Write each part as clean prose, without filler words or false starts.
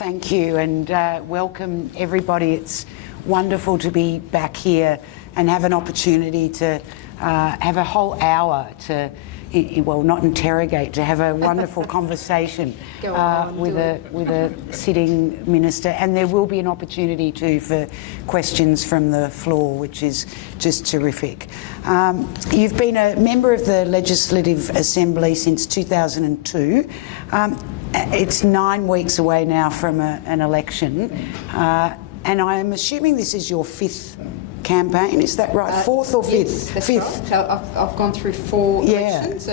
Thank you, and welcome everybody. It's wonderful to be back here and have an opportunity to have a whole hour to, well, not interrogate, to have a wonderful conversation with a sitting minister. And there will be an opportunity too for questions from the floor, which is just terrific. You've been a member of the Legislative Assembly since 2002. It's 9 weeks away now from an election, and I am assuming this is your fifth campaign, is that right? Fourth or fifth? Yes, that's fifth. Right. So I've gone through 4 elections.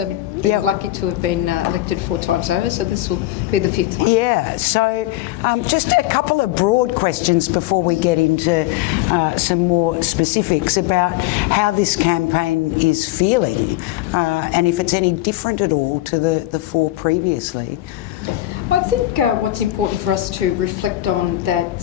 Been lucky to have been elected 4 times over, so this will be the 5th one. Yeah, so just a couple of broad questions before we get into some more specifics about how this campaign is feeling and if it's any different at all to the 4 previously. I think what's important for us to reflect on that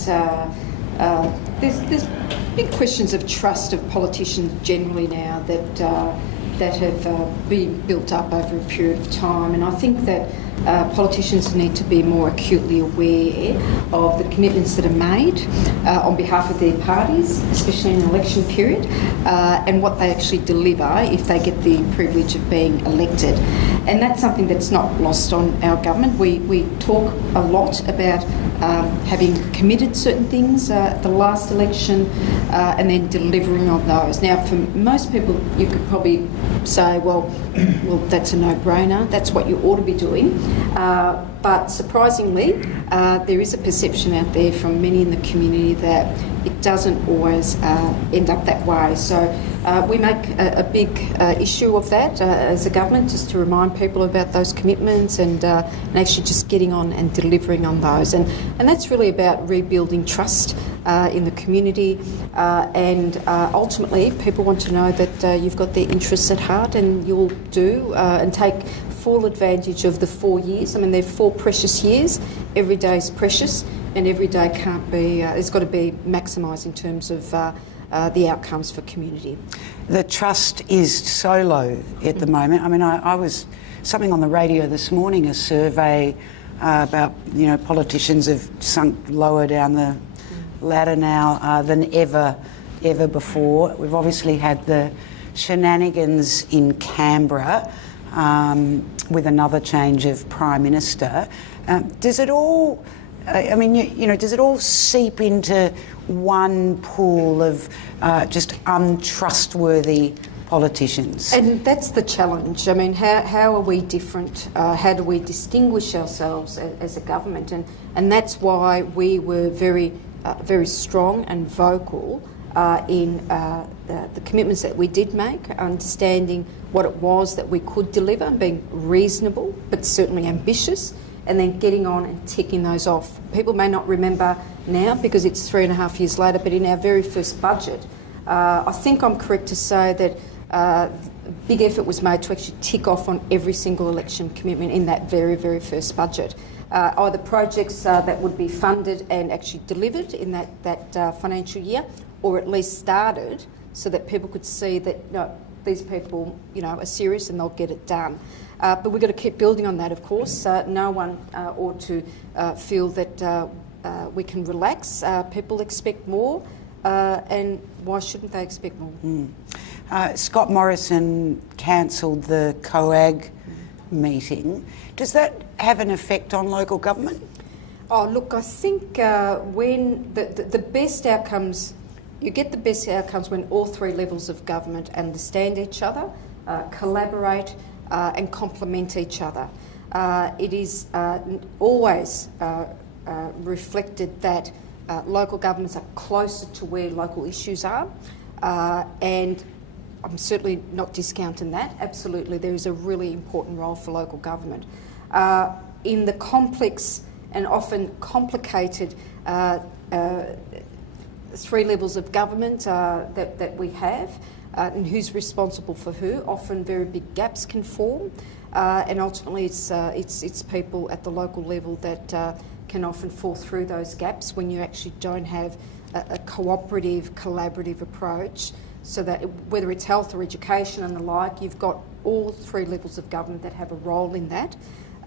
there's big questions of trust of politicians generally now that have been built up over a period of time, and I think that politicians need to be more acutely aware of the commitments that are made on behalf of their parties, especially in an election period, and what they actually deliver if they get the privilege of being elected. And that's something that's not lost on our government. We talk a lot about having committed certain things at the last election and then delivering on those. Now, for most people, you could probably say, well, that's a no-brainer. That's what you ought to be doing. But surprisingly, there is a perception out there from many in the community that it doesn't always end up that way. So we make a big issue of that as a government, just to remind people about those commitments and actually just getting on and delivering on those. And that's really about rebuilding trust in the community, and ultimately people want to know that you've got their interests at heart and you'll do and take full advantage of the 4 years. I mean, they're 4 precious years. Every day is precious, and every day can't be, it's got to be maximised in terms of the outcomes for community. The trust is so low at the moment. I mean, I was something on the radio this morning, a survey about, politicians have sunk lower down the ladder now than ever before. We've obviously had the shenanigans in Canberra with another change of Prime Minister. Does it all, does it all seep into one pool of just untrustworthy politicians? And that's the challenge. I mean, how are we different? How do we distinguish ourselves as a government? And that's why we were very strong and vocal in the commitments that we did make, understanding what it was that we could deliver, being reasonable but certainly ambitious, and then getting on and ticking those off. People may not remember now because it's 3.5 years later, but in our very first budget, I think I'm correct to say that big effort was made to actually tick off on every single election commitment in that very, very first budget. Either projects that would be funded and actually delivered in that financial year, or at least started so that people could see that these people are serious and they'll get it done. But we've got to keep building on that, of course. No one ought to feel that we can relax. People expect more, and why shouldn't they expect more? Scott Morrison cancelled the COAG meeting. Does that have an effect on local government? Oh, look, I think when the best outcomes, you get the best outcomes when all 3 levels of government understand each other, collaborate and complement each other. It is always reflected that local governments are closer to where local issues are, and I'm certainly not discounting that. Absolutely, there is a really important role for local government. In the complex and often complicated 3 levels of government that we have, and who's responsible for who, often very big gaps can form, and ultimately it's people at the local level that can often fall through those gaps when you actually don't have a cooperative, collaborative approach, so that whether it's health or education and the like, you've got all 3 levels of government that have a role in that.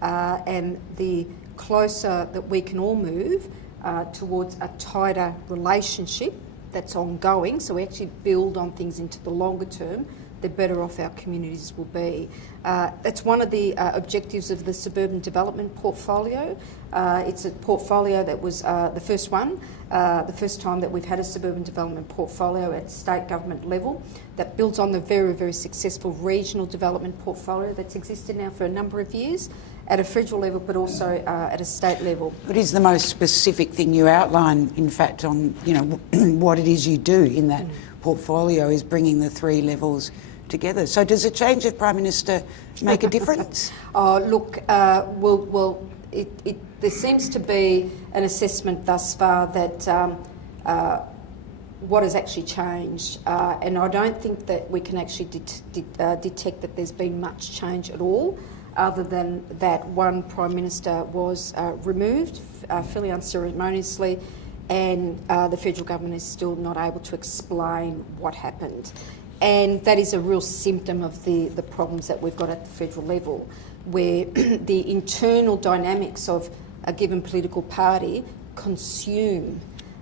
and the closer that we can all move towards a tighter relationship that's ongoing, so we actually build on things into the longer term, the better off our communities will be. That's one of the objectives of the suburban development portfolio. It's a portfolio that was the first time that we've had a suburban development portfolio at state government level that builds on the very, very successful regional development portfolio that's existed now for a number of years at a federal level, but also at a state level. What is the most specific thing you outline, in fact, on what it is you do in that portfolio is bringing the three levels together? So does a change of Prime Minister make a difference? Look, there seems to be an assessment thus far that what has actually changed, and I don't think that we can actually detect that there's been much change at all, other than that one Prime Minister was removed fairly unceremoniously, and the federal government is still not able to explain what happened. And that is a real symptom of the problems that we've got at the federal level, where the internal dynamics of a given political party consume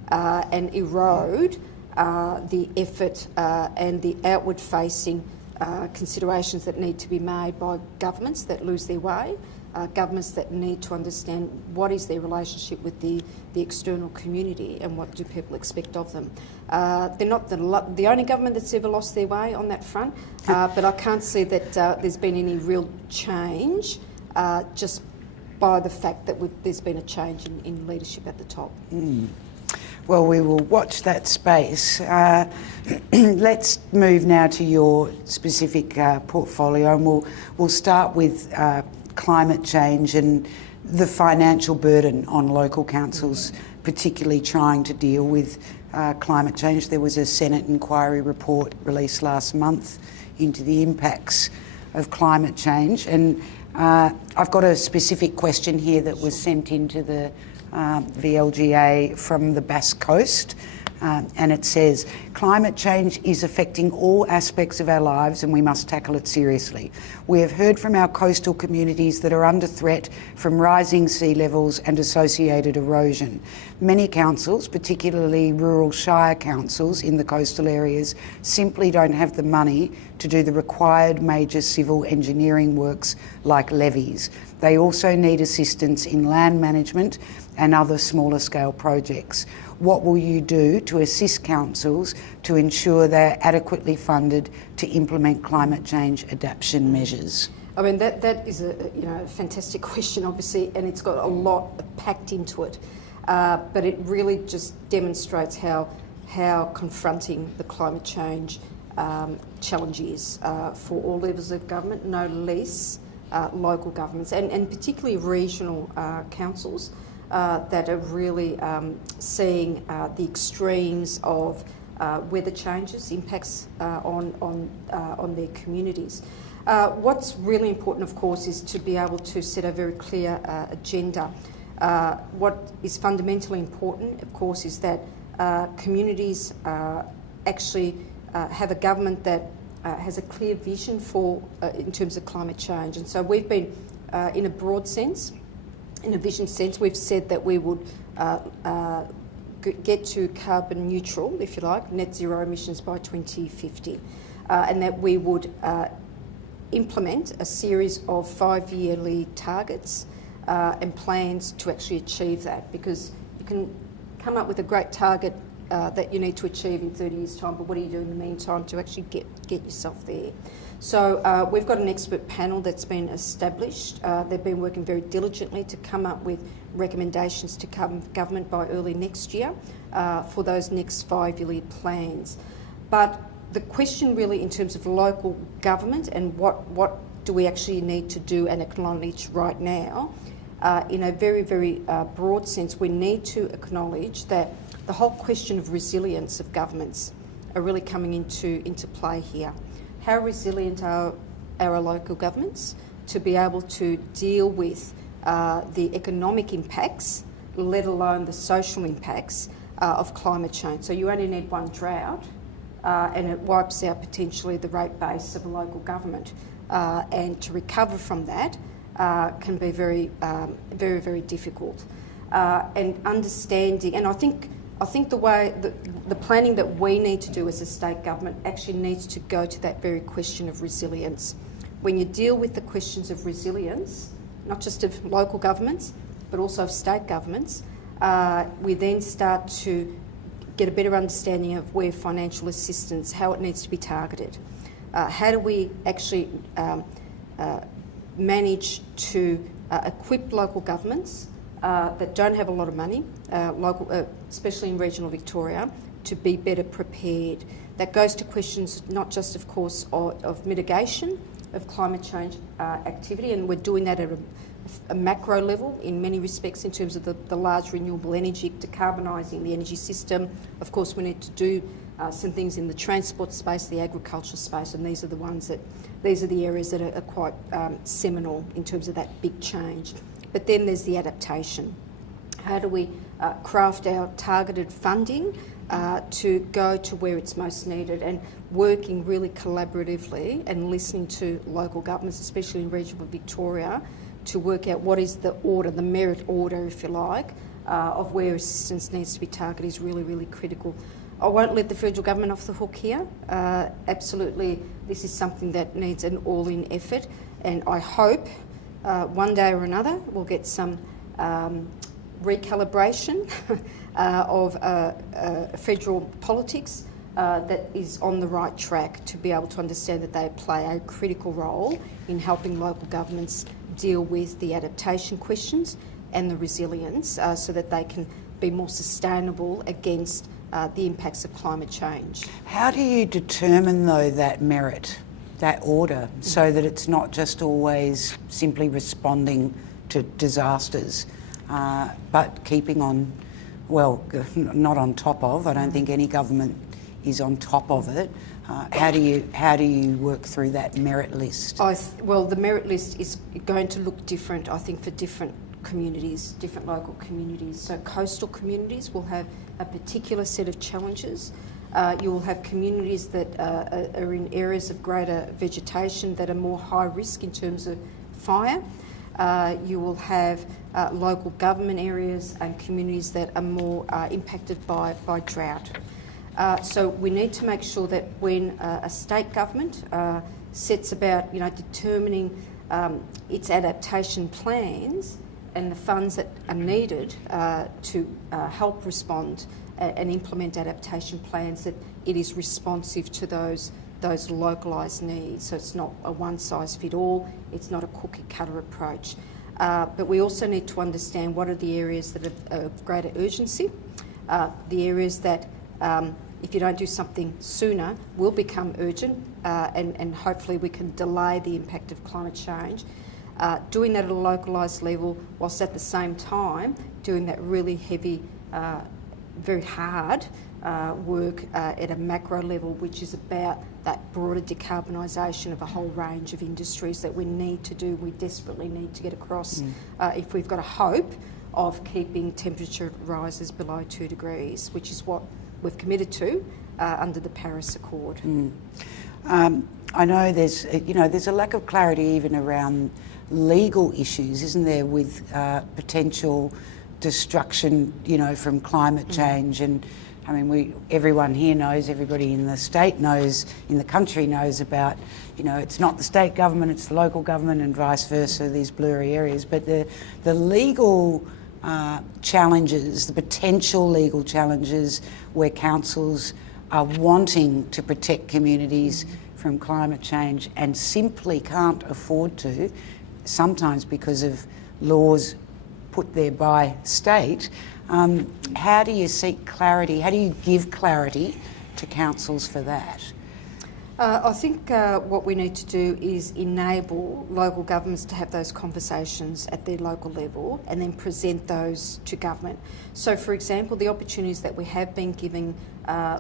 and erode the effort and the outward-facing considerations that need to be made by governments that lose their way, governments that need to understand what is their relationship with the external community and what do people expect of them. They're not the only government that's ever lost their way on that front, but I can't see that there's been any real change just by the fact that there's been a change in leadership at the top. Well, we will watch that space. Let's move now to your specific portfolio, and we'll start with climate change and the financial burden on local councils, particularly trying to deal with climate change. There was a Senate inquiry report released last month into the impacts of climate change, and I've got a specific question here that was sent into the VLGA from the Basque Coast, and it says, climate change is affecting all aspects of our lives and we must tackle it seriously. We have heard from our coastal communities that are under threat from rising sea levels and associated erosion. Many councils, particularly rural shire councils in the coastal areas, simply don't have the money to do the required major civil engineering works like levees. They also need assistance in land management and other smaller scale projects. What will you do to assist councils to ensure they're adequately funded to implement climate change adaptation measures? I mean, that is a fantastic question, obviously, and it's got a lot packed into it. But it really just demonstrates how confronting the climate change challenge is for all levels of government, no less local governments, and particularly regional councils that are really seeing the extremes of weather changes, impacts on their communities. What's really important, of course, is to be able to set a very clear agenda. What is fundamentally important, of course, is that communities actually have a government that has a clear vision for in terms of climate change. And so we've been, in a broad sense, in a vision sense, we've said that we would get to carbon neutral, if you like, net zero emissions by 2050, and that we would implement a series of 5-yearly targets and plans to actually achieve that, because you can come up with a great target that you need to achieve in 30 years' time, but what do you do in the meantime to actually get yourself there? So we've got an expert panel that's been established. They've been working very diligently to come up with recommendations to government by early next year for those next 5-yearly plans. But the question really in terms of local government and what do we actually need to do and acknowledge right now, in a very, very broad sense, we need to acknowledge that the whole question of resilience of governments are really coming into play here. How resilient are our local governments to be able to deal with the economic impacts, let alone the social impacts of climate change? So you only need one drought and it wipes out potentially the rate base of a local government. And to recover from that, can be very, very difficult. And understanding, and I think the way the planning that we need to do as a state government actually needs to go to that very question of resilience. When you deal with the questions of resilience, not just of local governments, but also of state governments, we then start to get a better understanding of where financial assistance, how it needs to be targeted. How do we actually manage to equip local governments that don't have a lot of money, especially in regional Victoria, to be better prepared? That goes to questions not just, of course, of mitigation of climate change activity, and we're doing that at a macro level in many respects in terms of the large renewable energy, decarbonising the energy system. Of course, we need to do some things in the transport space, the agricultural space, and these are the areas that are quite seminal in terms of that big change. But then there's the adaptation. How do we craft our targeted funding to go to where it's most needed, and working really collaboratively and listening to local governments, especially in regional Victoria, to work out what is the order, the merit order, if you like, of where assistance needs to be targeted is really, really critical. I won't let the federal government off the hook here. Absolutely, this is something that needs an all-in effort, and I hope one day or another we'll get some recalibration of federal politics that is on the right track to be able to understand that they play a critical role in helping local governments deal with the adaptation questions and the resilience so that they can be more sustainable against the impacts of climate change. How do you determine, though, that merit, that order, so that it's not just always simply responding to disasters, but keeping on, well, not on top of? I don't think any government is on top of it. How do you work through that merit list? Well, the merit list is going to look different, I think, for different communities, different local communities. So coastal communities will have a particular set of challenges. You will have communities that are in areas of greater vegetation that are more high risk in terms of fire. You will have local government areas and communities that are more impacted by drought. So we need to make sure that when a state government sets about, determining its adaptation plans and the funds that are needed to help respond and implement adaptation plans, that it is responsive to those localised needs. So it's not a one-size-fit-all, it's not a cookie-cutter approach. But we also need to understand what are the areas that are of greater urgency, the areas that if you don't do something sooner will become urgent, and hopefully we can delay the impact of climate change. Doing that at a localised level, whilst at the same time doing that really heavy, very hard work at a macro level, which is about that broader decarbonisation of a whole range of industries that we need to do, we desperately need to get across if we've got a hope of keeping temperature rises below 2 degrees, which is what we've committed to under the Paris Accord. I know there's a lack of clarity even around legal issues, isn't there, with potential destruction, from climate change. And I mean, everyone here knows, everybody in the state knows, in the country knows about, it's not the state government, it's the local government, and vice versa, these blurry areas. But the legal challenges, the potential legal challenges where councils are wanting to protect communities from climate change and simply can't afford to, sometimes because of laws put there by state. How do you seek clarity? How do you give clarity to councils for that? I think what we need to do is enable local governments to have those conversations at their local level and then present those to government. So, for example, the opportunities that we have been giving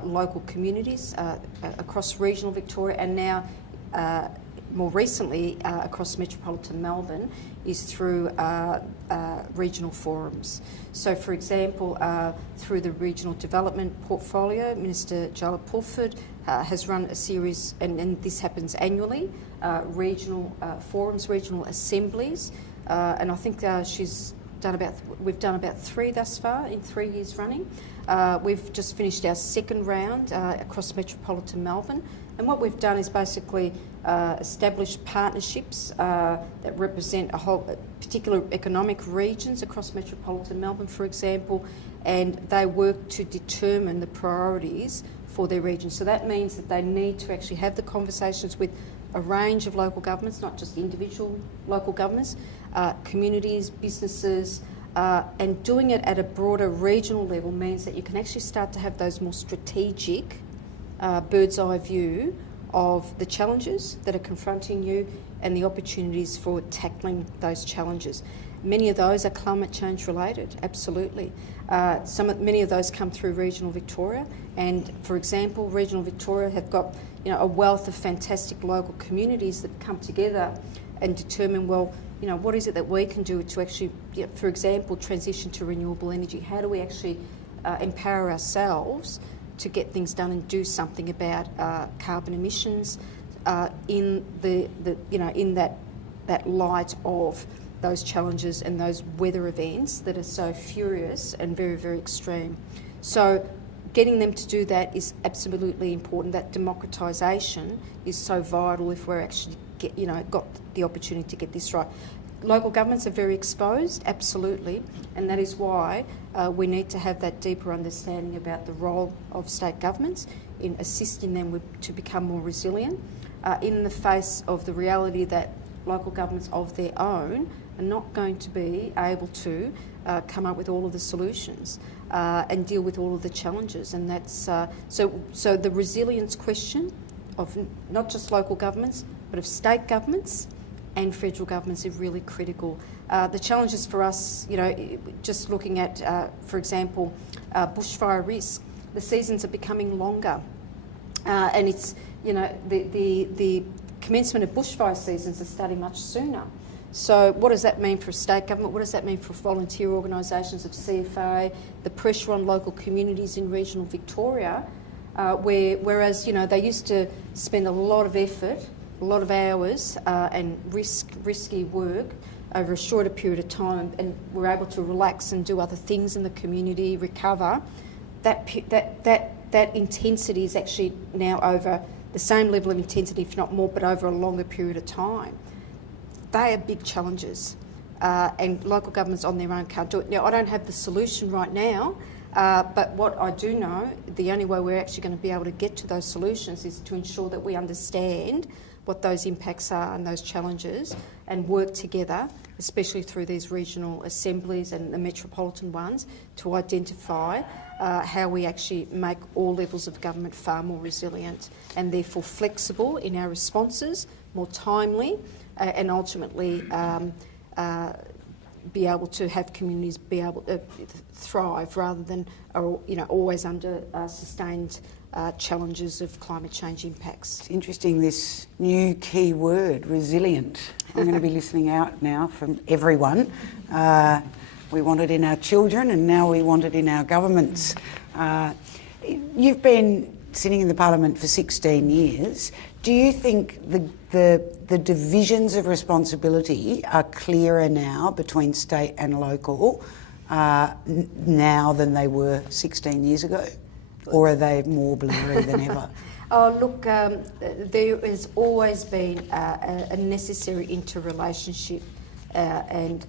local communities across regional Victoria and now more recently across metropolitan Melbourne is through regional forums. So, for example, through the Regional Development Portfolio, Minister Jala Pulford has run a series, and this happens annually, regional forums, regional assemblies, and I think we've done about 3 thus far in 3 years running. We've just finished our second round across metropolitan Melbourne, and what we've done is basically establish partnerships that represent particular economic regions across metropolitan Melbourne, for example, and they work to determine the priorities for their region. So that means that they need to actually have the conversations with a range of local governments, not just individual local governments, communities, businesses, and doing it at a broader regional level means that you can actually start to have those more strategic bird's eye view of the challenges that are confronting you and the opportunities for tackling those challenges. Many of those are climate change related, absolutely. Many of those come through regional Victoria, and for example, regional Victoria have got a wealth of fantastic local communities that come together and determine, well, what is it that we can do to actually, for example, transition to renewable energy? How do we actually empower ourselves to get things done and do something about carbon emissions in that light of those challenges and those weather events that are so furious and very, very extreme. So getting them to do that is absolutely important. That democratisation is so vital if we're actually got the opportunity to get this right. Local governments are very exposed, absolutely, and that is why we need to have that deeper understanding about the role of state governments in assisting them to become more resilient in the face of the reality that local governments of their own are not going to be able to come up with all of the solutions and deal with all of the challenges. And that's so the resilience question of not just local governments, but of state governments and federal governments is really critical. The challenges for us, just looking at, for example, bushfire risk, the seasons are becoming longer, and it's the commencement of bushfire seasons are starting much sooner. So what does that mean for state government? What does that mean for volunteer organisations of CFA? The pressure on local communities in regional Victoria, whereas they used to spend a lot of effort, a lot of hours and risky work over a shorter period of time, and we're able to relax and do other things in the community, recover. That intensity is actually now over the same level of intensity, if not more, but over a longer period of time. They are big challenges, and local governments on their own can't do it. Now, I don't have the solution right now, but what I do know, the only way we're actually going to be able to get to those solutions is to ensure that we understand what those impacts are and those challenges and work together, especially through these regional assemblies and the metropolitan ones, to identify how we actually make all levels of government far more resilient and therefore flexible in our responses, more timely, and ultimately be able to have communities be able to thrive rather than always under sustained challenges of climate change impacts. It's interesting, this new key word, resilient. I'm going to be listening out now from everyone. We want it in our children and now we want it in our governments. You've been sitting in the Parliament for 16 years. Do you think the divisions of responsibility are clearer now between state and local now than they were 16 years ago? Or are they more blurry than ever? Oh, look, there has always been a necessary interrelationship and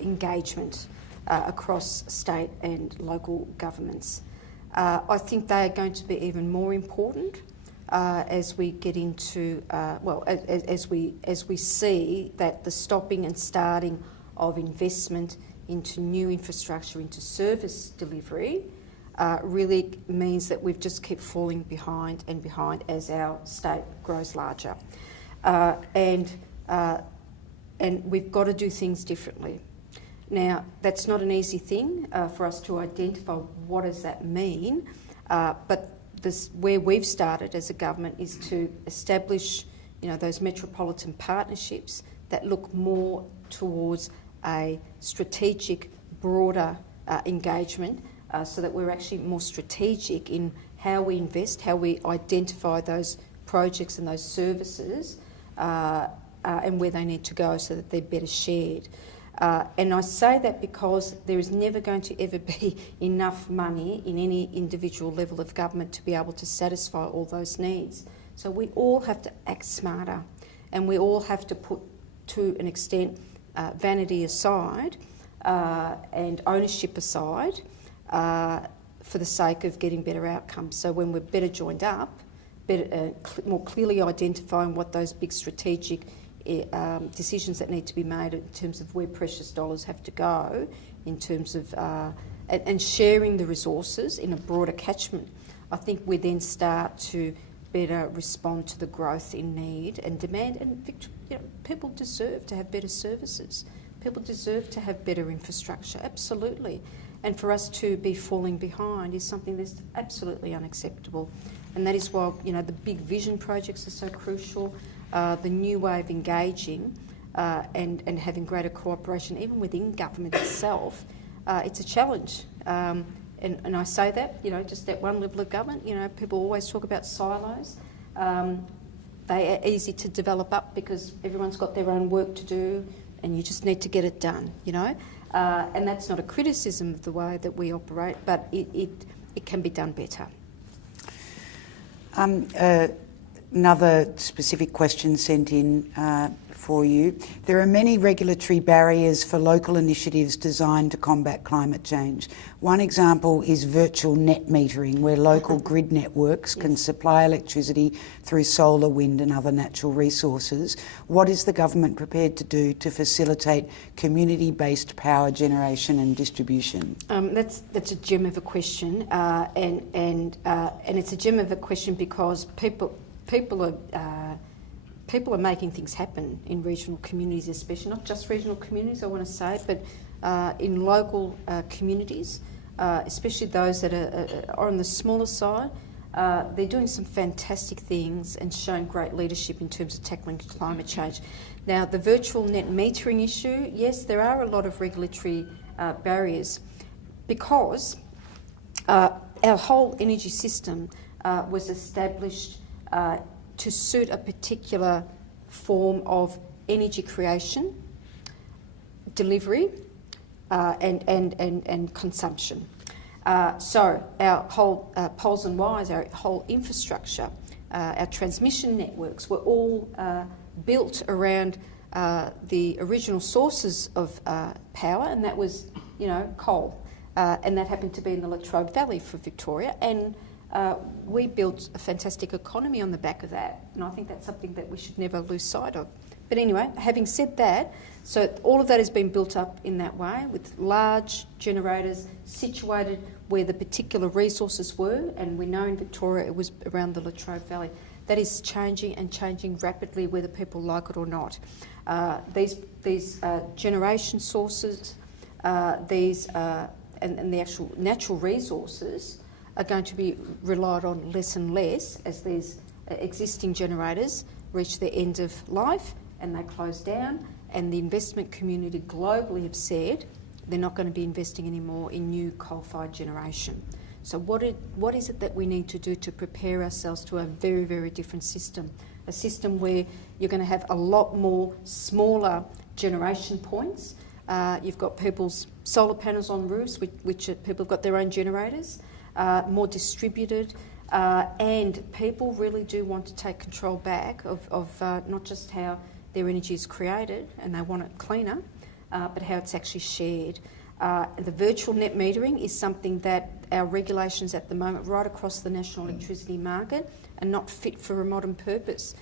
engagement across state and local governments. I think they are going to be even more important as we get into, as we see that the stopping and starting of investment into new infrastructure, into service delivery, really means that we've just kept falling behind and behind as our state grows larger. And we've got to do things differently. Now, that's not an easy thing for us to identify what does that mean, but where we've started as a government is to establish those metropolitan partnerships that look more towards a strategic, broader engagement, so that we're actually more strategic in how we invest, how we identify those projects and those services, and where they need to go so that they're better shared. And I say that because there is never going to ever be enough money in any individual level of government to be able to satisfy all those needs. So we all have to act smarter, and we all have to put, to an extent, vanity aside and ownership aside for the sake of getting better outcomes. So when we're better joined up, more clearly identifying what those big strategic decisions that need to be made in terms of where precious dollars have to go, in terms of and sharing the resources in a broader catchment, I think we then start to better respond to the growth in need and demand. And people deserve to have better services. People deserve to have better infrastructure, absolutely. And for us to be falling behind is something that's absolutely unacceptable. And that is why the big vision projects are so crucial. The new way of engaging and having greater cooperation, even within government itself, it's a challenge. And I say that, just at one level of government, people always talk about silos. They are easy to develop up because everyone's got their own work to do and you just need to get it done, And that's not a criticism of the way that we operate, but it can be done better. Another specific question sent in for you. There are many regulatory barriers for local initiatives designed to combat climate change. One example is virtual net metering, where local grid networks can supply electricity through solar, wind and other natural resources. What is the government prepared to do to facilitate community-based power generation and distribution? That's a gem of a question, and it's a gem of a question because people are making things happen in regional communities, especially not just regional communities, I want to say, but in local communities, especially those that are on the smaller side. They're doing some fantastic things and showing great leadership in terms of tackling climate change. Now, the virtual net metering issue, yes, there are a lot of regulatory barriers because our whole energy system was established to suit a particular form of energy creation, delivery, and consumption. So our whole poles and wires, our whole infrastructure, our transmission networks were all built around the original sources of power, and that was, coal, and that happened to be in the Latrobe Valley for Victoria, and we built a fantastic economy on the back of that, and I think that's something that we should never lose sight of. But anyway, having said that, so all of that has been built up in that way with large generators situated where the particular resources were, and we know in Victoria it was around the Latrobe Valley. That is changing and changing rapidly whether people like it or not. These generation sources, and the actual natural resources are going to be relied on less and less as these existing generators reach their end of life and they close down, and the investment community globally have said they're not going to be investing anymore in new coal-fired generation. So what is it that we need to do to prepare ourselves to a very, very different system? A system where you're going to have a lot more smaller generation points. You've got people's solar panels on roofs, which people have got their own generators, more distributed, and people really do want to take control back of not just how their energy is created, and they want it cleaner, but how it's actually shared. The virtual net metering is something that our regulations at the moment right across the national electricity market are not fit for a modern purpose.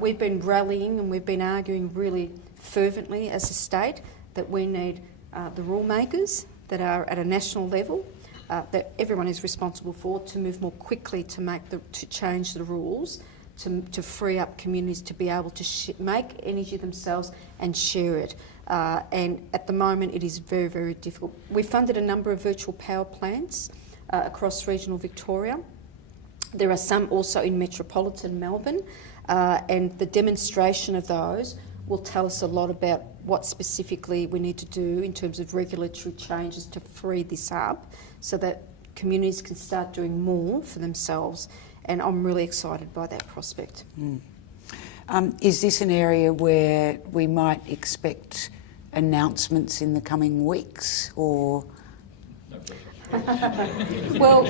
We've been rallying and we've been arguing really fervently as a state that we need the rule makers that are at a national level that everyone is responsible for to move more quickly to change the rules to free up communities to be able to make energy themselves and share it. And at the moment it is very, very difficult. We funded a number of virtual power plants across regional Victoria. There are some also in metropolitan Melbourne, and the demonstration of those will tell us a lot about what specifically we need to do in terms of regulatory changes to free this up so that communities can start doing more for themselves. And I'm really excited by that prospect. Is this an area where we might expect announcements in the coming weeks, or...? Well,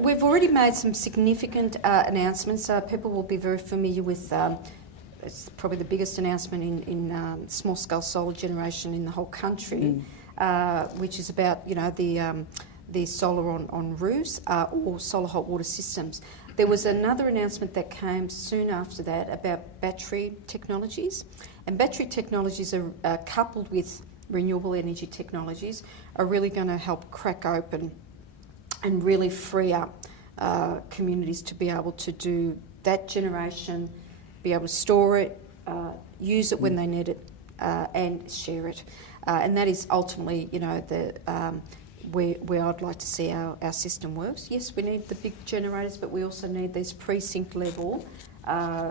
we've already made some significant announcements. People will be very familiar with it's probably the biggest announcement in small-scale solar generation in the whole country, which is about the solar on roofs or solar hot water systems. There was another announcement that came soon after that about battery technologies, and battery technologies are coupled with renewable energy technologies are really going to help crack open and really free up communities to be able to do that generation, be able to store it, use it when they need it, and share it. And that is ultimately, where I'd like to see our system works. Yes, we need the big generators, but we also need these precinct level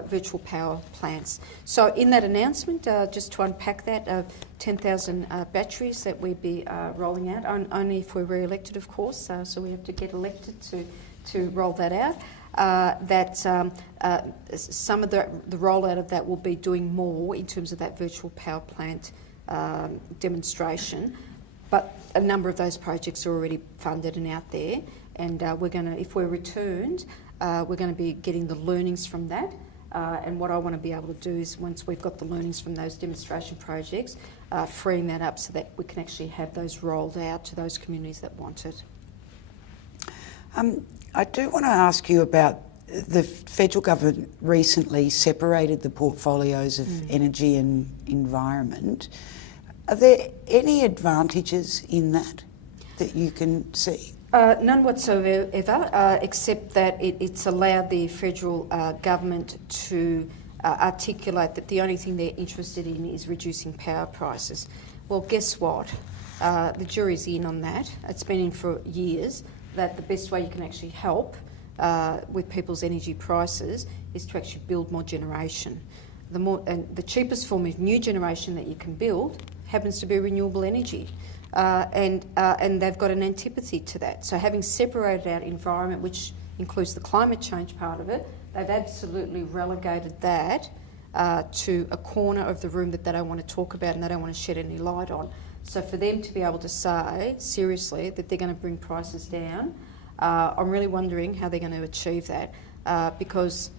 virtual power plants. So in that announcement, just to unpack that, 10,000 batteries that we'd be rolling out, only if we're re-elected, of course, so we have to get elected to roll that out. Some of the rollout of that will be doing more in terms of that virtual power plant demonstration. But a number of those projects are already funded and out there, and we're going to, if we're returned, we're going to be getting the learnings from that. And what I want to be able to do is, once we've got the learnings from those demonstration projects, freeing that up so that we can actually have those rolled out to those communities that want it. I do want to ask you about the federal government recently separated the portfolios of energy and environment. Are there any advantages in that you can see? None whatsoever, except that it's allowed the federal government to articulate that the only thing they're interested in is reducing power prices. Well, guess what? The jury's in on that. It's been in for years that the best way you can actually help with people's energy prices is to actually build more generation. The cheapest form of new generation that you can build happens to be renewable energy. And they've got an antipathy to that. So having separated out environment, which includes the climate change part of it, they've absolutely relegated that to a corner of the room that they don't want to talk about and they don't want to shed any light on. So for them to be able to say, seriously, that they're going to bring prices down, I'm really wondering how they're going to achieve that, because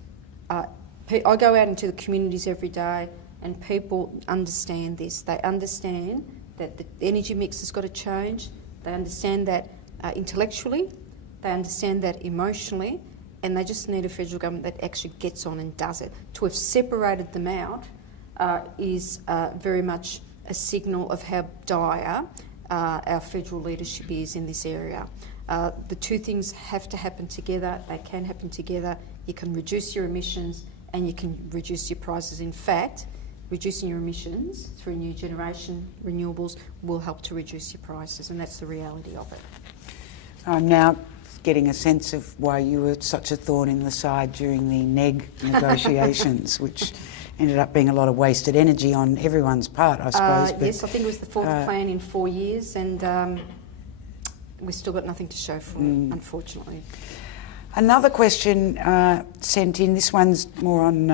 I go out into the communities every day and people understand this. They understand that the energy mix has got to change. They understand that intellectually, they understand that emotionally, and they just need a federal government that actually gets on and does it. To have separated them out is very much a signal of how dire our federal leadership is in this area. The two things have to happen together. They can happen together. You can reduce your emissions and you can reduce your prices. In fact, reducing your emissions through new generation renewables will help to reduce your prices, and that's the reality of it. I'm now getting a sense of why you were such a thorn in the side during the NEG negotiations, which ended up being a lot of wasted energy on everyone's part, I suppose. Yes, I think it was the fourth plan in 4 years, and we've still got nothing to show for it, unfortunately. Another question sent in, this one's more on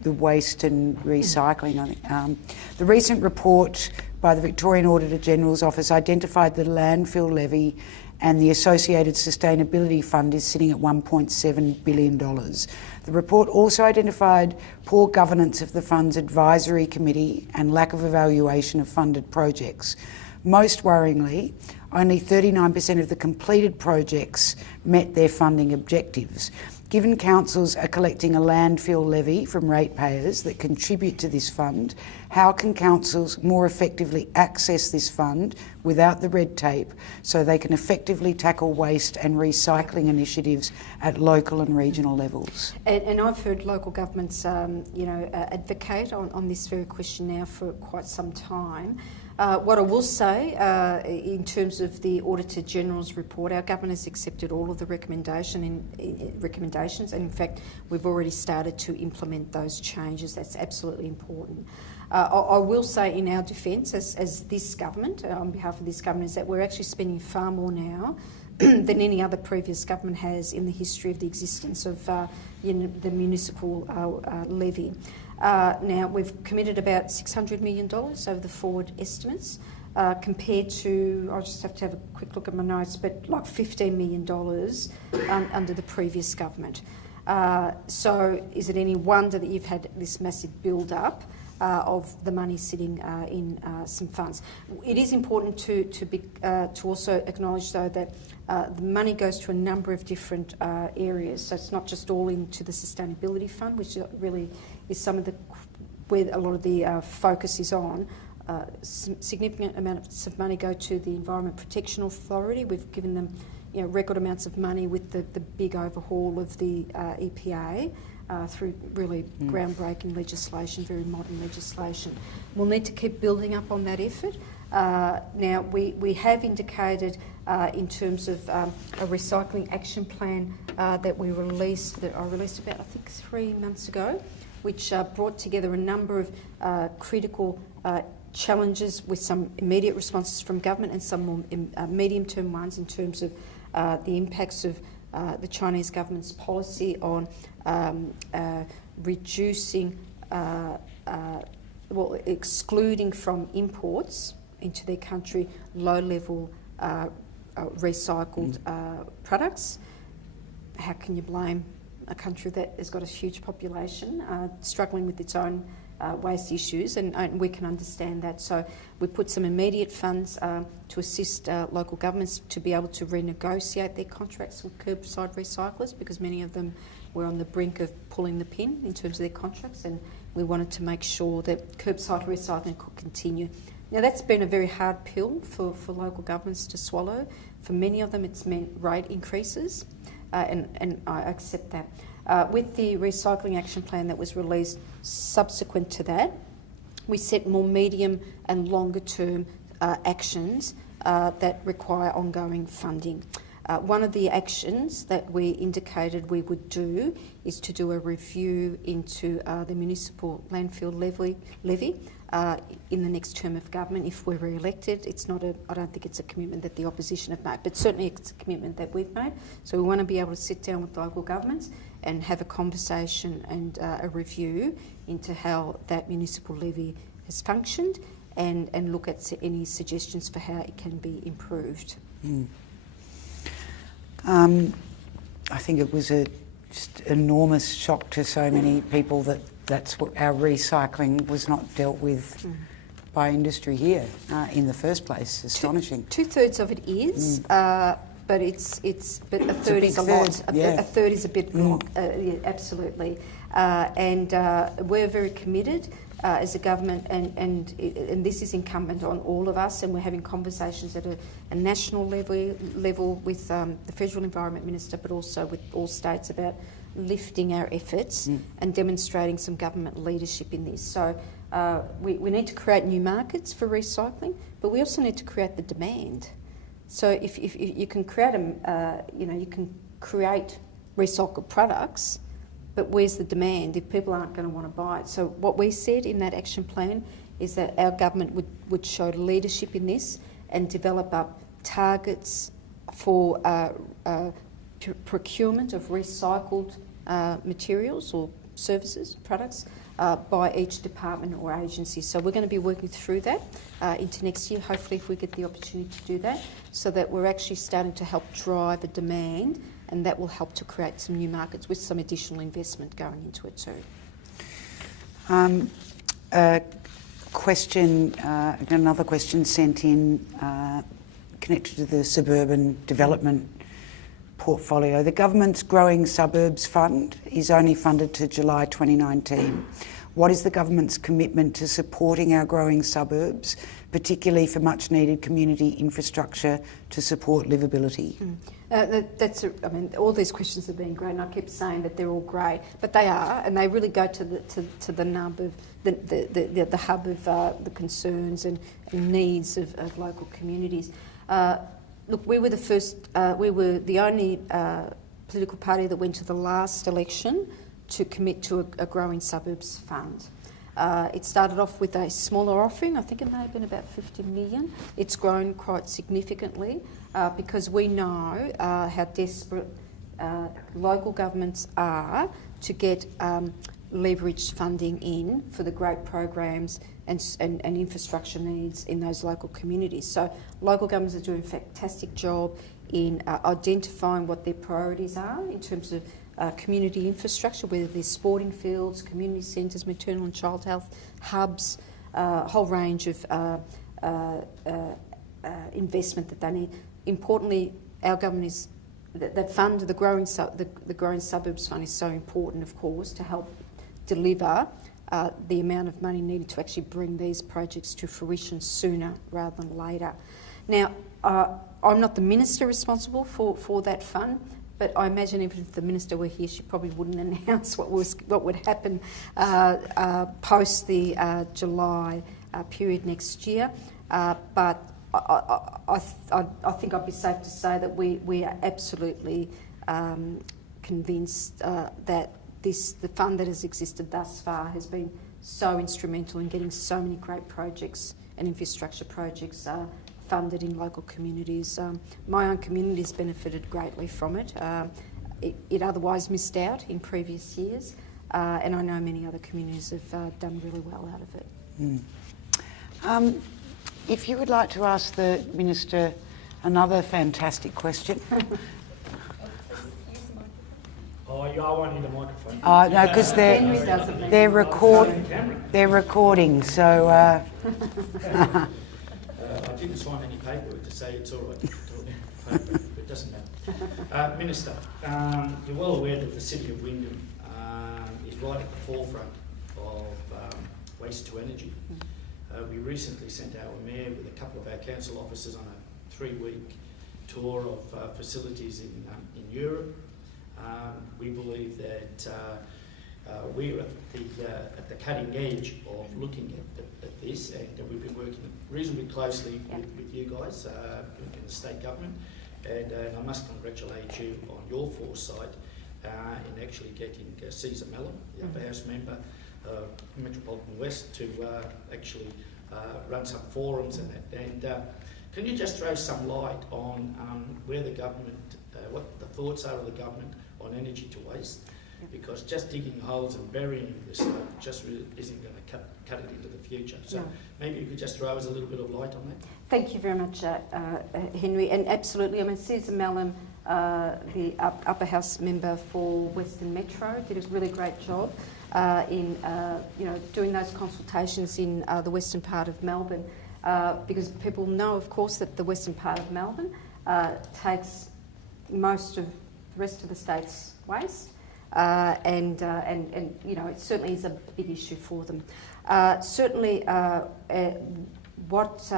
the waste and recycling. I think. The recent report by the Victorian Auditor General's Office identified the landfill levy and the associated sustainability fund is sitting at $1.7 billion. The report also identified poor governance of the fund's advisory committee and lack of evaluation of funded projects. Most worryingly, only 39% of the completed projects met their funding objectives. Given councils are collecting a landfill levy from ratepayers that contribute to this fund, how can councils more effectively access this fund without the red tape so they can effectively tackle waste and recycling initiatives at local and regional levels? And I've heard local governments, advocate on this very question now for quite some time. What I will say, in terms of the Auditor General's report, our government has accepted all of the recommendations, and in fact, we've already started to implement those changes. That's absolutely important. I will say, in our defence, as this government, on behalf of this government, is that we're actually spending far more now than any other previous government has in the history of the existence of the municipal levy. Now, we've committed about $600 million over the forward estimates, compared to, I'll just have to have a quick look at my notes, but like $15 million under the previous government. So is it any wonder that you've had this massive build-up of the money sitting in some funds? It is important to also acknowledge, though, that the money goes to a number of different areas. So it's not just all into the Sustainability Fund, which really is where a lot of the focus is on. Significant amounts of money go to the Environment Protection Authority. We've given them record amounts of money with the big overhaul of the EPA. Through really groundbreaking legislation, very modern legislation. We'll need to keep building up on that effort. Now, we have indicated in terms of a recycling action plan that I released about, I think, 3 months ago, which brought together a number of critical challenges with some immediate responses from government and some more medium-term ones in terms of the impacts of the Chinese government's policy on reducing, excluding from imports into their country low-level recycled products. How can you blame a country that has got a huge population struggling with its own waste issues, and we can understand that. So we put some immediate funds to assist local governments to be able to renegotiate their contracts with curbside recyclers, because many of them were on the brink of pulling the pin in terms of their contracts, and we wanted to make sure that curbside recycling could continue. Now, that's been a very hard pill for local governments to swallow. For many of them, it's meant rate increases, and I accept that. With the recycling action plan that was released subsequent to that, we set more medium and longer term actions that require ongoing funding. One of the actions that we indicated we would do is to do a review into the municipal landfill levy in the next term of government if we're re-elected. I don't think it's a commitment that the opposition have made, but certainly it's a commitment that we've made. So we want to be able to sit down with local governments and have a conversation and a review into how that municipal levy has functioned and look at any suggestions for how it can be improved. I think it was just enormous shock to so many people that's what our recycling was not dealt with by industry here in the first place. Astonishing. Two-thirds of it is, but but a third is a lot. A third is a bit long. Yeah, absolutely. And we're very committed as a government, and this is incumbent on all of us, and we're having conversations at a national level with the Federal Environment Minister, but also with all states about lifting our efforts and demonstrating some government leadership in this. So we need to create new markets for recycling, but we also need to create the demand. So if you can create you can create recycled products, but where's the demand if people aren't going to want to buy it? So what we said in that action plan is that our government would show leadership in this and develop up targets for procurement of recycled materials or services, products, by each department or agency. So we're going to be working through that into next year, hopefully if we get the opportunity to do that, so that we're actually starting to help drive the demand, and that will help to create some new markets with some additional investment going into it too. Another question sent in connected to the suburban development portfolio. The government's Growing Suburbs Fund is only funded to July 2019. what is the government's commitment to supporting our growing suburbs, particularly for much needed community infrastructure to support livability? All these questions have been great, and I keep saying that they're all great, but they are, and they really go to the nub of the hub of the concerns and needs of local communities. Look, we were the only political party that went to the last election to commit to a growing suburbs fund. It started off with a smaller offering. I think it may have been about 50 million. It's grown quite significantly because we know how desperate local governments are to get leveraged funding in for the great programs and infrastructure needs in those local communities. So local governments are doing a fantastic job in identifying what their priorities are in terms of community infrastructure, whether they're sporting fields, community centres, maternal and child health hubs, a whole range of investment that they need. Importantly, our government is that fund, the growing suburbs fund, is so important, of course, to help deliver the amount of money needed to actually bring these projects to fruition sooner rather than later. Now, I'm not the minister responsible for that fund, but I imagine even if the minister were here, she probably wouldn't announce what would happen post the July period next year. But I think I'd be safe to say that we are absolutely convinced that the fund that has existed thus far has been so instrumental in getting so many great projects and infrastructure projects funded in local communities. My own community has benefited greatly from it. It otherwise missed out in previous years, and I know many other communities have done really well out of it. If you would like to ask the Minister another fantastic question. Oh, I won't need a microphone. No, because they're recording, so... I didn't sign any paperwork to say it's all right. It doesn't matter. Minister, you're well aware that the City of Wyndham is right at the forefront of waste to energy. We recently sent our Mayor with a couple of our council officers on a 3-week tour of facilities in Europe. We believe that we're at the cutting edge of looking at this, and we've been working reasonably closely with you guys in the state government, and I must congratulate you on your foresight in actually getting Caesar Mellon, the Upper House member of Metropolitan West, to actually run some forums and that. And can you just throw some light on where the government, what the thoughts are of the government on energy to waste? Because just digging holes and burying this stuff just really isn't going to cut it into the future. So maybe you could just throw us a little bit of light on that. Thank you very much, Henry. And absolutely, I mean, Caesar Mellon, the Upper House member for Western Metro, did a really great job in doing those consultations in the western part of Melbourne, because people know, of course, that the western part of Melbourne takes most of the rest of the state's waste. And it certainly is a big issue for them. Certainly, what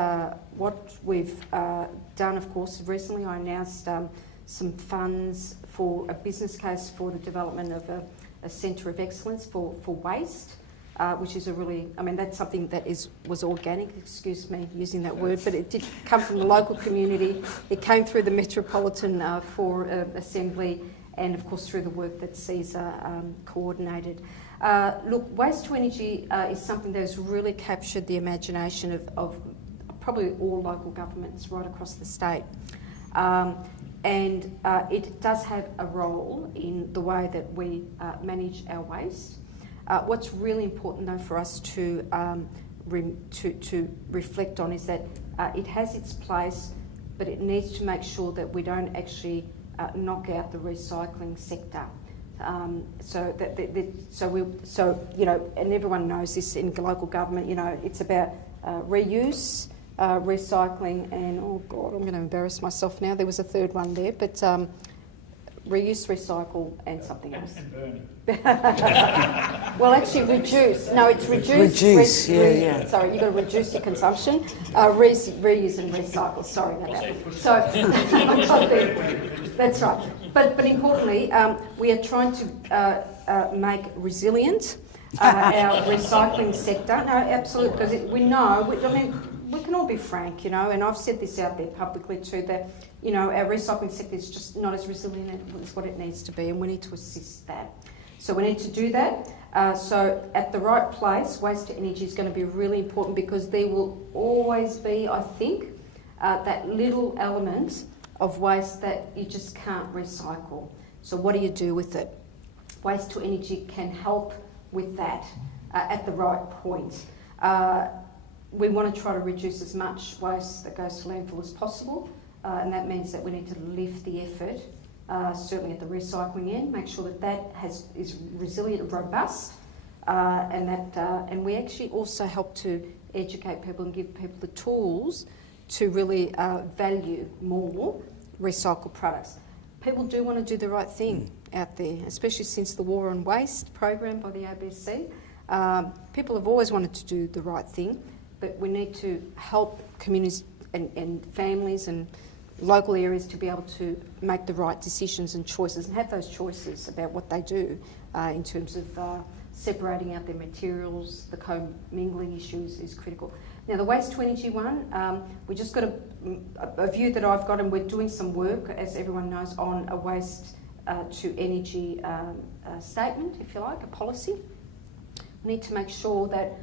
we've done, of course, recently I announced some funds for a business case for the development of a centre of excellence for waste, which is a really, I mean, that's something that was organic, excuse me using that word, but it did come from the local community. It came through the Metropolitan Assembly, and of course through the work that Caesar coordinated. Look, waste to energy is something that has really captured the imagination of probably all local governments right across the state. And it does have a role in the way that we manage our waste. What's really important though for us to reflect on is that it has its place, but it needs to make sure that we don't actually knock out the recycling sector. And everyone knows this in local government. You know, it's about reuse, recycling, and oh God, I'm going to embarrass myself now. There was a third one there, but reuse, recycle, and something else. And burning. Well, actually, reduce. No, it's reduce. Reduce, yeah. Sorry, you've got to reduce your consumption. Reuse and recycle. Sorry about that. So, that's right. But importantly, we are trying to make resilient our recycling sector. No, absolutely, because we know. We can all be frank, and I've said this out there publicly too, that, our recycling sector is just not as resilient as what it needs to be, and we need to assist that. So we need to do that. So at the right place, waste to energy is going to be really important, because there will always be, I think, that little element of waste that you just can't recycle. So what do you do with it? Waste to energy can help with that at the right point. We want to try to reduce as much waste that goes to landfill as possible, and that means that we need to lift the effort, certainly at the recycling end, make sure that is resilient and robust, and we actually also help to educate people and give people the tools to really value more recycled products. People do want to do the right thing out there, especially since the War on Waste program by the ABC. People have always wanted to do the right thing, but we need to help communities and families and local areas to be able to make the right decisions and choices, and have those choices about what they do in terms of separating out their materials. The co-mingling issues is critical. Now, the waste to energy one, we just got a view that I've got, and we're doing some work, as everyone knows, on a waste to energy statement, if you like, a policy. We need to make sure that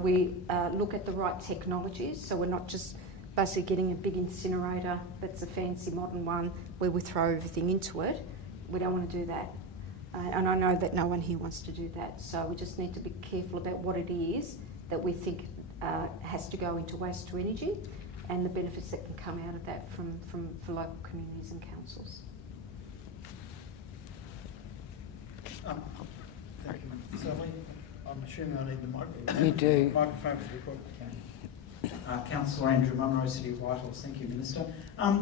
we look at the right technologies, so we're not just basically getting a big incinerator that's a fancy modern one where we throw everything into it. We don't want to do that. And I know that no one here wants to do that, so we just need to be careful about what it is that we think has to go into waste to energy, and the benefits that can come out of that for local communities and councils. Thank you, Sally. I'm assuming I need the microphone. You do. Microphone for the record. Councillor Andrew Munro, City of Whitehorse. Thank you, Minister. I've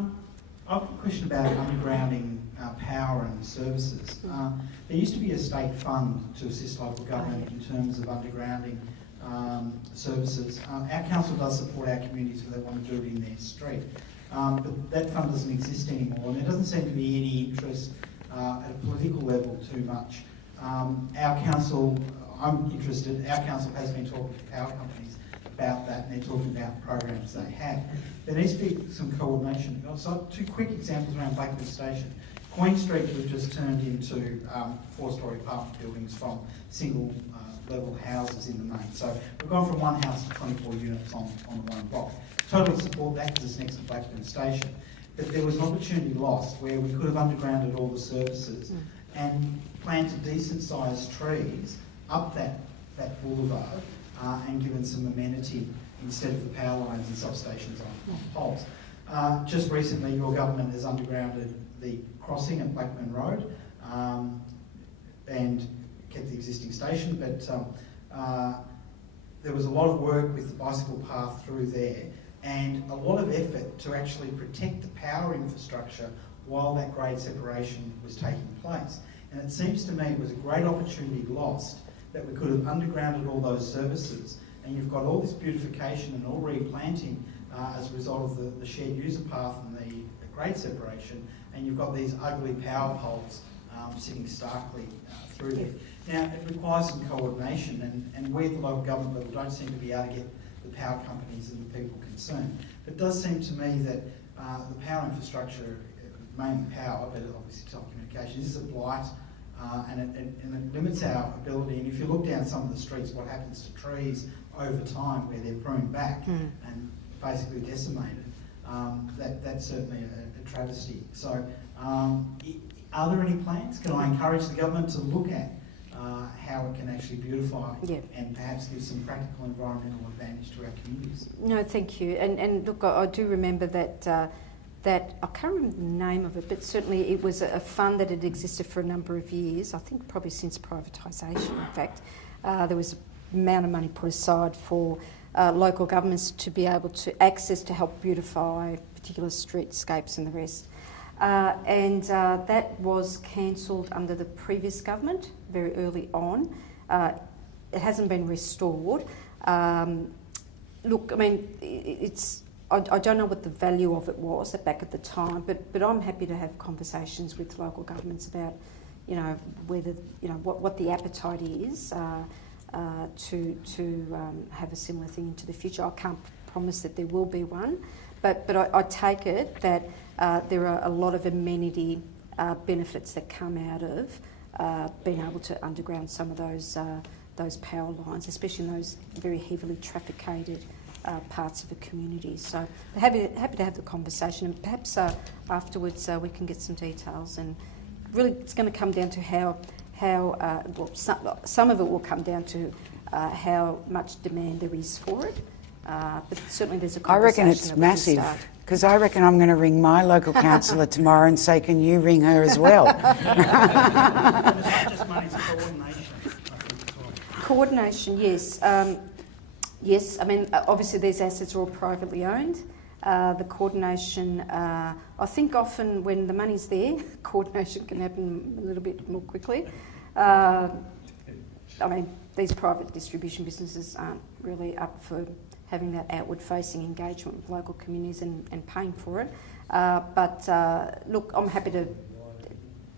got a question about undergrounding power and services. There used to be a state fund to assist local government in terms of undergrounding services. Our council does support our communities if they want to do it in their street, but that fund doesn't exist anymore, and there doesn't seem to be any interest at a political level too much. Our council, I'm interested, our council has been talking to power companies about that, and they're talking about programs they have. There needs to be some coordination. So 2 quick examples around Blackwood Station. Queen Street we've just turned into 4-storey apartment buildings from single level houses in the main. So we've gone from one house to 24 units on the one block. Totally support that because it's next to Blackwood Station. But there was an opportunity lost where we could have undergrounded all the services and planted decent sized trees up that boulevard and given some amenity instead of the power lines and substations on poles. Just recently your government has undergrounded the crossing at Blackman Road and kept the existing station, but there was a lot of work with the bicycle path through there and a lot of effort to actually protect the power infrastructure while that grade separation was taking place. And it seems to me it was a great opportunity lost that we could have undergrounded all those services, and you've got all this beautification and all replanting as a result of the shared user path and the grade separation, and you've got these ugly power poles sitting starkly through there. Now, it requires some coordination, and we at the local government level don't seem to be able to get the power companies and the people concerned. But it does seem to me that the power infrastructure, mainly power, but obviously telecommunications, is a blight and it limits our ability. And if you look down some of the streets, what happens to trees over time where they're pruned back and basically decimated, that's certainly a travesty. So are there any plans? Can I encourage the government to look at how it can actually beautify and perhaps give some practical environmental advantage to our communities? No, thank you. And look, I do remember that that I can't remember the name of it, but certainly it was a fund that had existed for a number of years. I think probably since privatisation. In fact, there was an amount of money put aside for local governments to be able to access to help beautify particular streetscapes and the rest. and that was cancelled under the previous government very early on. It hasn't been restored. Look, I mean, I don't know what the value of it was back at the time, but I'm happy to have conversations with local governments about, whether, what the appetite is to have a similar thing into the future. I can't promise that there will be one, but I take it that there are a lot of amenity benefits that come out of being able to underground some of those power lines, especially in those very heavily trafficated parts of the community. So happy to have the conversation, and perhaps afterwards we can get some details. And really, it's going to come down to how some of it will come down to how much demand there is for it. But certainly there's a conversation. I reckon it's massive, because I reckon I'm going to ring my local councillor tomorrow and say, can you ring her as well? It's not just money, it's coordination, I think, as well. Coordination, yes. Yes, I mean, obviously these assets are all privately owned. The coordination, I think often when the money's there, coordination can happen a little bit more quickly. I mean, these private distribution businesses aren't really up for having that outward-facing engagement with local communities and paying for it. But look, I'm happy to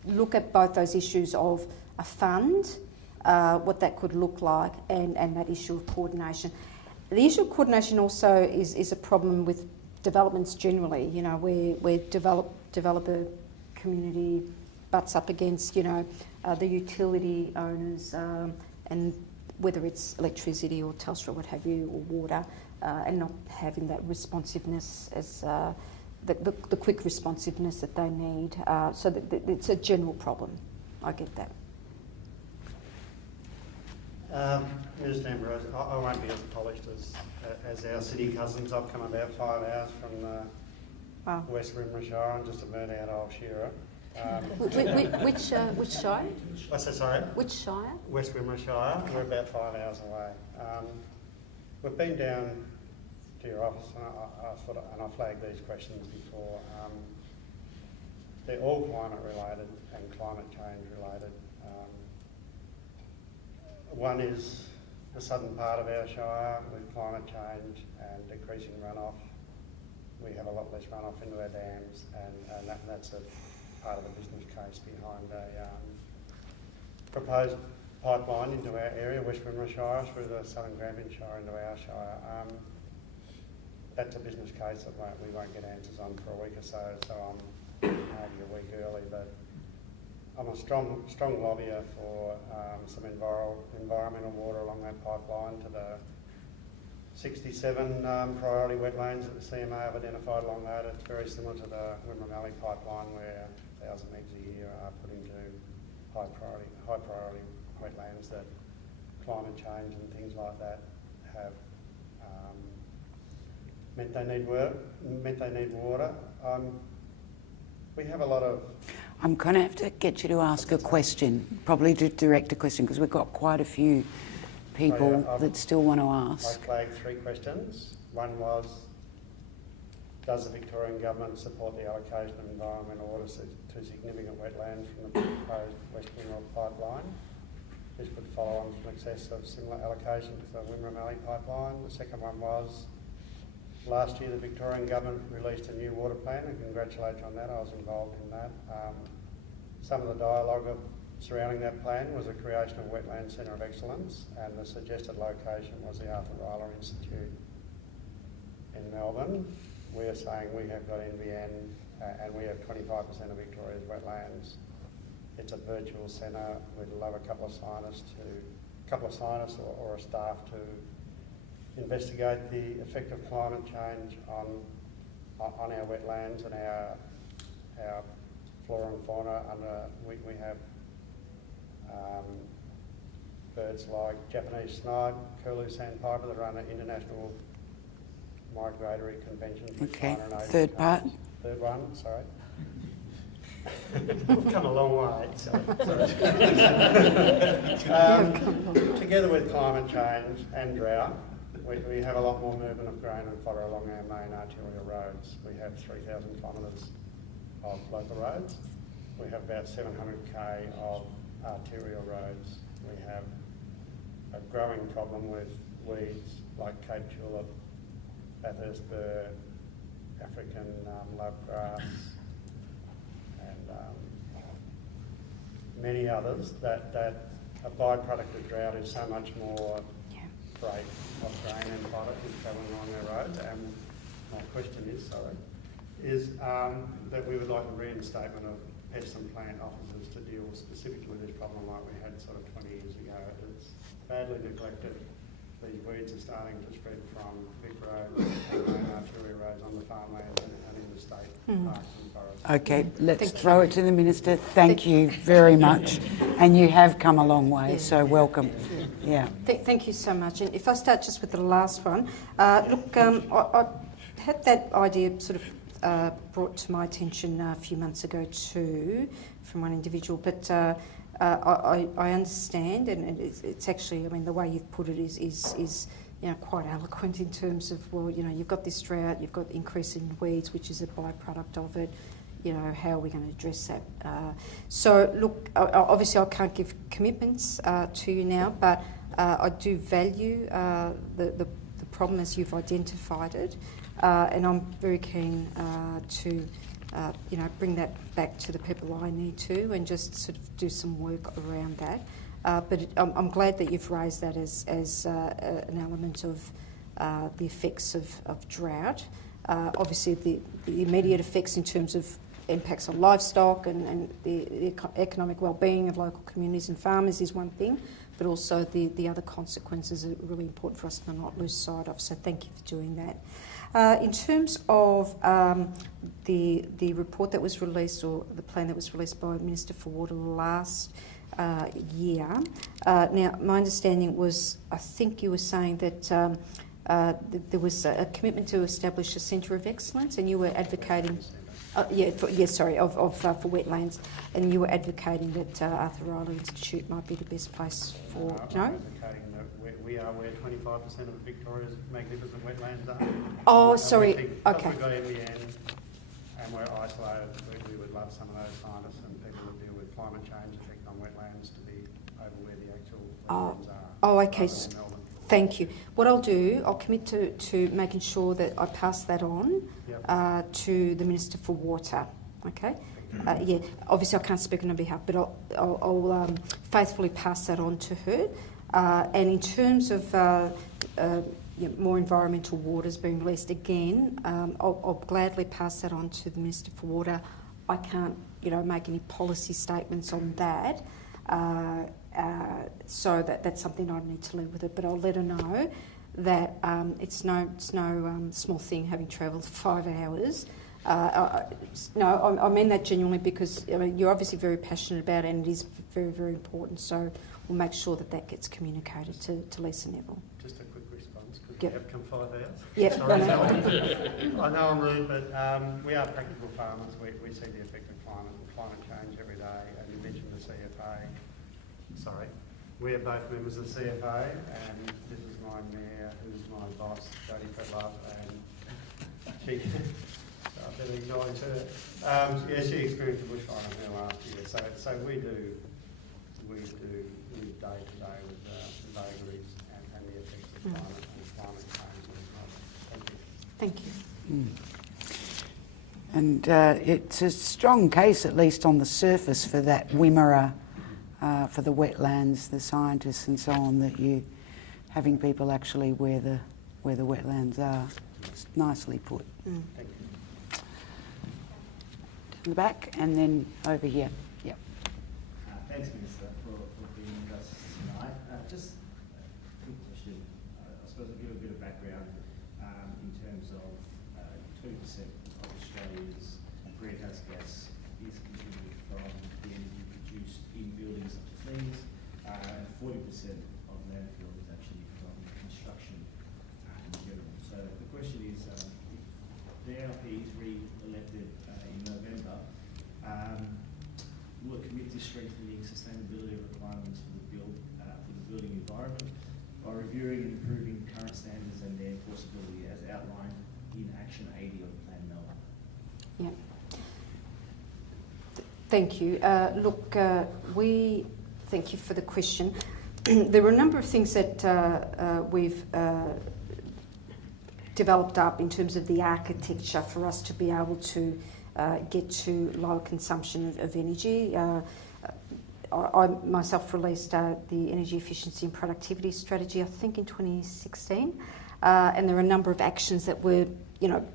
look at both those issues of a fund, what that could look like, and that issue of coordination. The issue of coordination also is a problem with developments generally, where developer community butts up against, the utility owners, and whether it's electricity or Telstra, what have you, or water, and not having that responsiveness as the quick responsiveness that they need. So it's a general problem. I get that. Ms D'Ambrosio, I won't be as polished as our city cousins. I've come about 5 hours from the West Wimmera Shire. I'm just a burnt out old shearer. Which shire? What's that, sorry? Which shire? West Wimmera Shire. We're about 5 hours away. We've been down to your office, and I flagged these questions before. They're all climate related and climate change related. One is the southern part of our shire with climate change and decreasing runoff. We have a lot less runoff into our dams, and that's a part of the business case behind a proposed pipeline into our area, West Wimmera Shire, through the southern Grampian Shire into our shire. That's a business case that we won't get answers on for a week or so I'm maybe a week early, but I'm a strong lobbyer for some environmental water along that pipeline to the 67 priority wetlands that the CMA have identified along that. It's very similar to the Wimmera Valley pipeline, where 1,000 metres a year are put into high priority wetlands that climate change and things like that have meant they need water. We have a lot of... I'm going to have to get you to ask a question, probably to direct a question, because we've got quite a few people that still want to ask. I flagged 3 questions. One was, does the Victorian Government support the allocation of environmental water to significant wetlands from the proposed West Wimmera pipeline? This would follow on from excess of similar allocation to the Wimmera Valley pipeline. The second one was, last year the Victorian Government released a new water plan, and congratulate you on that, I was involved in that. Some of the dialogue surrounding that plan was the creation of a Wetland Centre of Excellence, and the suggested location was the Arthur Rylah Institute in Melbourne. We are saying we have got NBN and we have 25% of Victoria's wetlands. It's a virtual centre. We'd love a couple of scientists or a staff to investigate the effect of climate change on our wetlands and our flora and fauna. We have birds like Japanese snipe, curlew sandpiper that are under international migratory conventions. Okay, third part. Third one, sorry. We've come a long way. Together with climate change and drought, we have a lot more movement of grain and fodder along our main arterial roads. We have 3,000 kilometres of local roads. We have about 700k of arterial roads. We have a growing problem with weeds like Cape Tulip, Bathurst burr, African lovegrass, and many others that a byproduct of drought is so much more freight of grain and product is travelling along their roads. And my question is that we would like a reinstatement of pest and plant officers to deal specifically with this problem like we had sort of 20 years ago. It's badly neglected. The weeds are starting to spread from Vic Road and main arterial roads on the farmlands and in the state parks and forests. Okay, let's throw it to the Minister. Thank you very much. And you have come a long way, so welcome. Yeah. Thank you so much. And if I start just with the last one, look, I had that idea sort of brought to my attention a few months ago too from one individual, but I understand, and it's actually, I mean, the way you've put it is quite eloquent in terms of, well, you've got this drought, you've got increase in weeds, which is a byproduct of it. How are we going to address that? So, look, obviously I can't give commitments to you now, but I do value the problem as you've identified it, and I'm very keen to bring that back to the people I need to, and just sort of do some work around that. But I'm glad that you've raised that as an element of the effects of drought. Obviously, the immediate effects in terms of impacts on livestock and the economic well-being of local communities and farmers is one thing, but also the other consequences are really important for us to not lose sight of. So thank you for doing that. In terms of the report that was released, or the plan that was released by Minister for Water last year, now my understanding was, I think you were saying that there was a commitment to establish a centre of excellence, and you were advocating, for wetlands, and you were advocating that Arthur Riley Institute might be the best place for. I'm advocating that we are where 25% of Victoria's magnificent wetlands are. Oh, sorry. Okay. If we got NBN and we're isolated, we would love some of those scientists and people that deal with climate change effect on wetlands to be over where the actual wetlands are. Oh, okay. Thank you. What I'll do, I'll commit to making sure that I pass that on to the Minister for Water. Okay. Obviously I can't speak on her behalf, but I'll faithfully pass that on to her. And in terms of more environmental waters being released again, I'll gladly pass that on to the Minister for Water. I can't, make any policy statements on that. So that's something I need to leave with her. But I'll let her know that it's no small thing having travelled 5 hours. No, I mean that genuinely, because you're obviously very passionate about it, and it is very, very important. So we'll make sure that gets communicated to Lisa Neville. Just a quick response, because we have come 5 hours. Yeah, sorry, I know I'm rude, but we are practical farmers. We see the effect of climate change every day. And you mentioned the CFA. Sorry. We are both members of the CFA, and this is my mayor, who's my boss, Jodie Pedlove, and she, I better acknowledge her. She experienced a bushfire in her last year, so we do live day to day with the vagaries and the effects of climate change. Thank you. Thank you. And it's a strong case, at least on the surface, for that Wimmera, for the wetlands, the scientists and so on, that you having people actually where the wetlands are. It's nicely put. Thank you. To the back and then over here. Yep. Thanks, Minister, for being with us tonight. Just a quick question. I suppose I'll give a bit of background in terms of 20% of Australia's greenhouse gas is contributed from the energy produced in buildings such as these, and 40% of landfill is actually from construction in general. So the question is, if the ALP is re-elected in November, will it commit to strengthening sustainability requirements for the building environment by reviewing and improving current standards and their enforceability as outlined in Action 80 of Plan Melbourne? Yeah. Thank you. Look, we thank you for the question. There were a number of things that we've developed up in terms of the architecture for us to be able to get to lower consumption of energy. I myself released the Energy Efficiency and Productivity Strategy, I think in 2016, and there are a number of actions that we're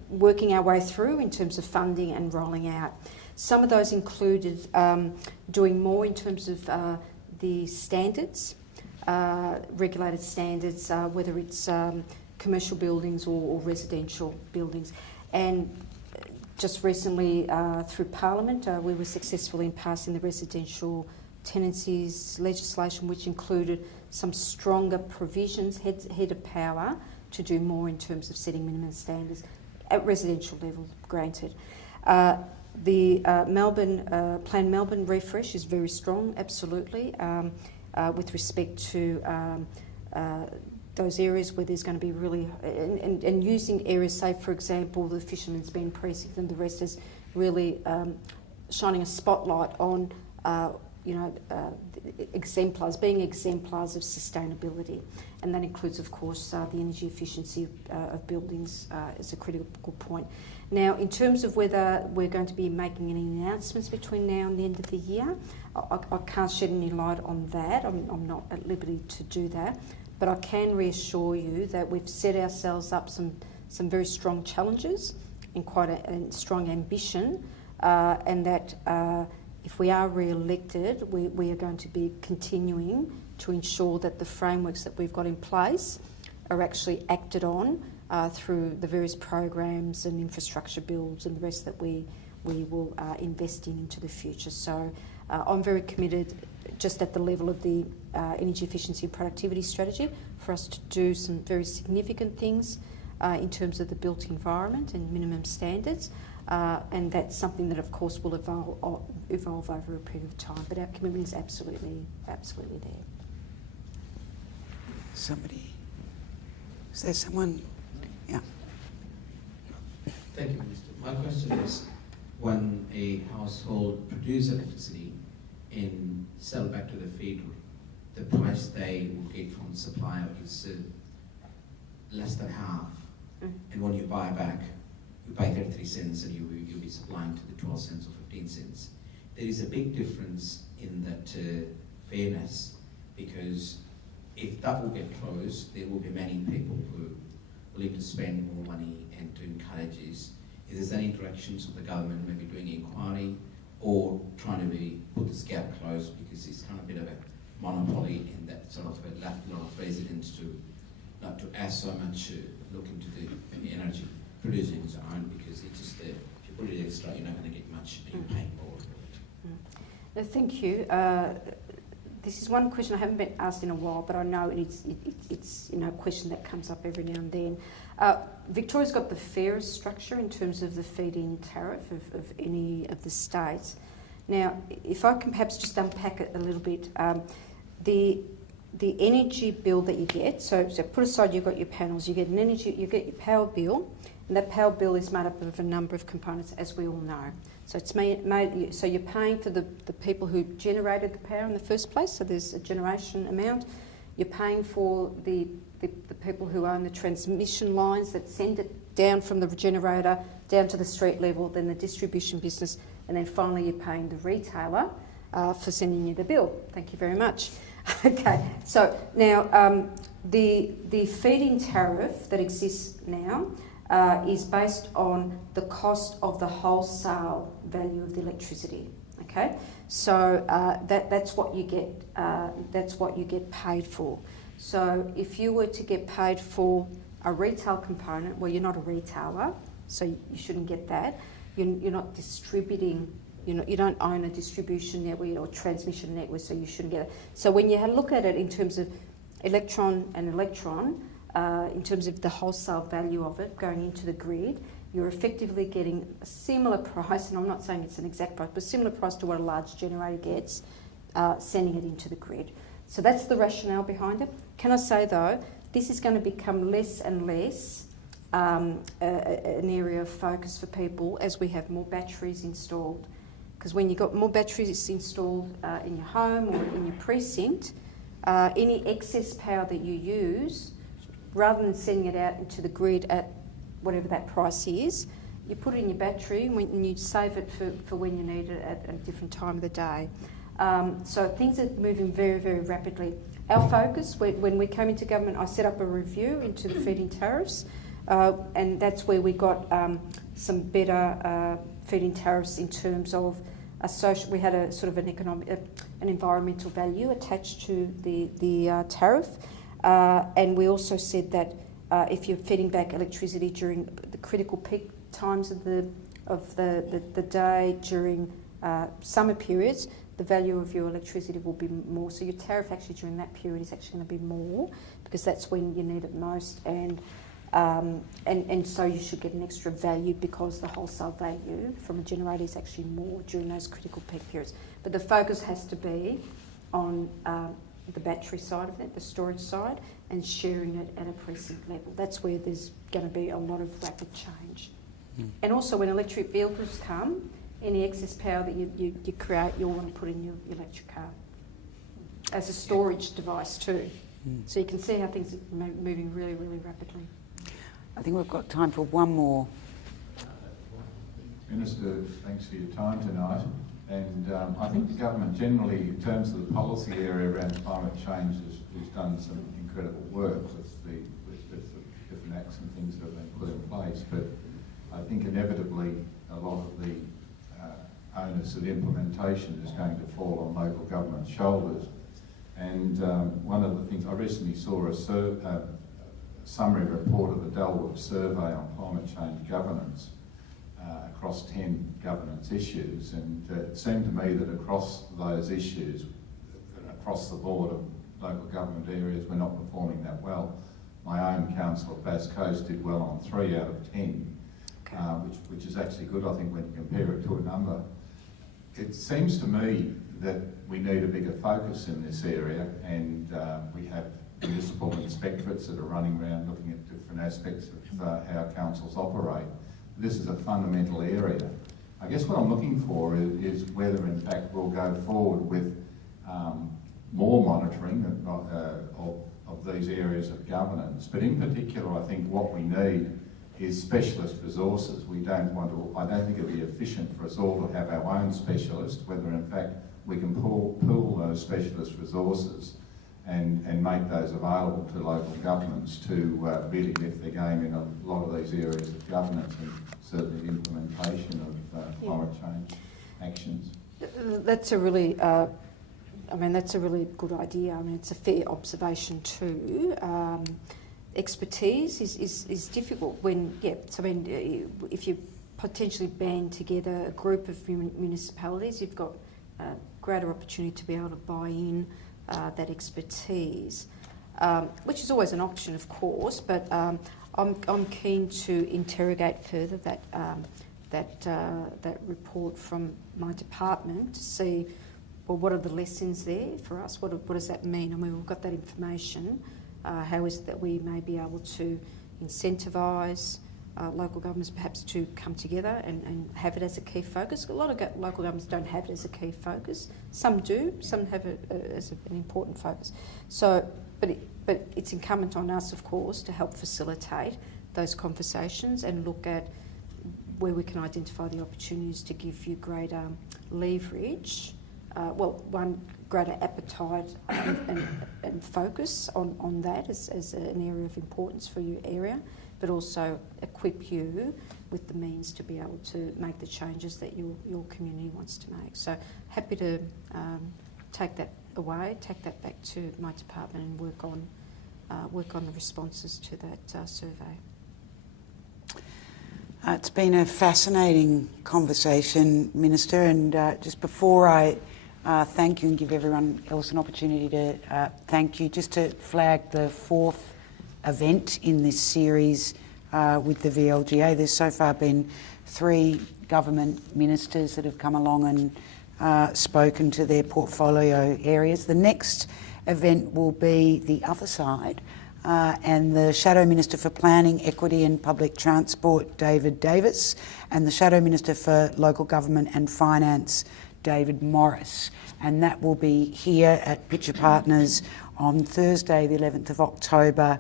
working our way through in terms of funding and rolling out. Some of those included doing more in terms of the standards, regulated standards, whether it's commercial buildings or residential buildings. And just recently through Parliament, we were successful in passing the residential tenancies legislation, which included some stronger provisions, head of power, to do more in terms of setting minimum standards at residential level, granted. The Plan Melbourne refresh is very strong, absolutely, with respect to those areas where there's going to be really, and using areas, say for example the Fisherman's Bend precinct and the rest, is really shining a spotlight on exemplars, being exemplars of sustainability, and that includes, of course, the energy efficiency of buildings is a critical point. Now, in terms of whether we're going to be making any announcements between now and the end of the year, I can't shed any light on that. I'm not at liberty to do that, but I can reassure you that we've set ourselves up some very strong challenges and quite a strong ambition, and that if we are re-elected, we are going to be continuing to ensure that the frameworks that we've got in place are actually acted on through the various programs and infrastructure builds and the rest that we will invest into the future. So I'm very committed, just at the level of the Energy Efficiency and Productivity Strategy, for us to do some very significant things in terms of the built environment and minimum standards. And that's something that, of course, will evolve over a period of time. But our commitment is absolutely there. Is there someone? Yeah. Thank you, Minister. My question is, when a household produces electricity and sell back to the feeder, the price they will get from the supplier is less than half. And when you buy back, you pay 33 cents and you'll be supplying to the 12 cents or 15 cents. There is a big difference in that fairness, because if that will get closed, there will be many people who are willing to spend more money and to encourage this. If there's any interactions with the government, maybe doing inquiry or trying to put this gap closed, because it's kind of a bit of a monopoly in that sort of left a lot of residents to not to as so much look into the energy producing its own, because it's just if you put it extra, you're not going to get much, and you're paying more for it. No, thank you. This is one question I haven't been asked in a while, but I know it's a question that comes up every now and then. Victoria's got the fairest structure in terms of the feed-in tariff of any of the states. Now, if I can perhaps just unpack it a little bit, the energy bill that you get. So put aside you've got your panels, you get your power bill, and that power bill is made up of a number of components, as we all know. So it's made. So you're paying for the people who generated the power in the first place. So there's a generation amount. You're paying for the people who own the transmission lines that send it down from the generator down to the street level, then the distribution business, and then finally you're paying the retailer for sending you the bill. Thank you very much. Okay. So now the feed-in tariff that exists now is based on the cost of the wholesale value of the electricity. Okay, so that's what you get. That's what you get paid for. So if you were to get paid for a retail component, well, you're not a retailer, so you shouldn't get that. You're not distributing. You don't own a distribution network or transmission network, so you shouldn't get it. So when you look at it in terms of electron, in terms of the wholesale value of it going into the grid, you're effectively getting a similar price, and I'm not saying it's an exact price, but similar price to what a large generator gets, sending it into the grid. So that's the rationale behind it. Can I say, though, this is going to become less and less an area of focus for people as we have more batteries installed Because when you've got more batteries installed in your home or in your precinct, any excess power that you use, rather than sending it out into the grid at whatever that price is, you put it in your battery and you save it for when you need it at a different time of the day. So things are moving very, very rapidly. Our focus, when we came into government, I set up a review into the feed-in tariffs, and that's where we got some better feed-in tariffs in terms of a social. We had a sort of an environmental value attached to the tariff, and we also said that if you're feeding back electricity during the critical peak times of the day during summer periods, the value of your electricity will be more. So your tariff actually during that period is actually going to be more because that's when you need it most, and so you should get an extra value because the wholesale value from a generator is actually more during those critical peak periods. But the focus has to be on the battery side of it, the storage side, and sharing it at a precinct level. That's where there's going to be a lot of rapid change. And also when electric vehicles come, any excess power that you create, you'll want to put in your electric car as a storage device too. So you can see how things are moving really, really rapidly. I think we've got time for one more. Minister, thanks for your time tonight. And I think the government generally, in terms of the policy area around climate change, has done some incredible work with the different acts and things that have been put in place. But I think inevitably a lot of the onus of implementation is going to fall on local government shoulders. And one of the things, I recently saw a summary report of the Delwood survey on climate change governance across 10 governance issues, and it seemed to me that across those issues, across the board of local government areas, we're not performing that well. My own council of Bass Coast did well on 3 out of 10, which is actually good, I think, when you compare it to a number. It seems to me that we need a bigger focus in this area, and we have municipal inspectorates that are running around looking at different aspects of how councils operate. This is a fundamental area. I guess what I'm looking for is whether in fact we'll go forward with more monitoring of these areas of governance. But in particular, I think what we need is specialist resources. I don't think it'll be efficient for us all to have our own specialist, whether in fact we can pool those specialist resources and make those available to local governments to really lift their game in a lot of these areas of governance and certainly the implementation of climate change actions. That's a really, that's a really good idea. I mean, it's a fair observation too. Expertise is difficult when, if you potentially band together a group of municipalities, you've got a greater opportunity to be able to buy in that expertise, which is always an option, of course, but I'm keen to interrogate further that report from my department to see, well, what are the lessons there for us? What does that mean? I mean, we've got that information. How is it that we may be able to incentivise local governments perhaps to come together and have it as a key focus? A lot of local governments don't have it as a key focus. Some do. Some have it as an important focus. So, but it's incumbent on us, of course, to help facilitate those conversations and look at where we can identify the opportunities to give you greater leverage. Greater appetite and focus on that as an area of importance for your area, but also equip you with the means to be able to make the changes that your community wants to make. So happy to take that away, take that back to my department and work on the responses to that survey. It's been a fascinating conversation, Minister, and just before I thank you and give everyone else an opportunity to thank you, just to flag the 4th event in this series with the VLGA. There's so far been 3 government ministers that have come along and spoken to their portfolio areas. The next event will be the other side, and the Shadow Minister for Planning, Equity and Public Transport, David Davis, and the Shadow Minister for Local Government and Finance, David Morris. And that will be here at Pitcher Partners on Thursday, the 11th of October,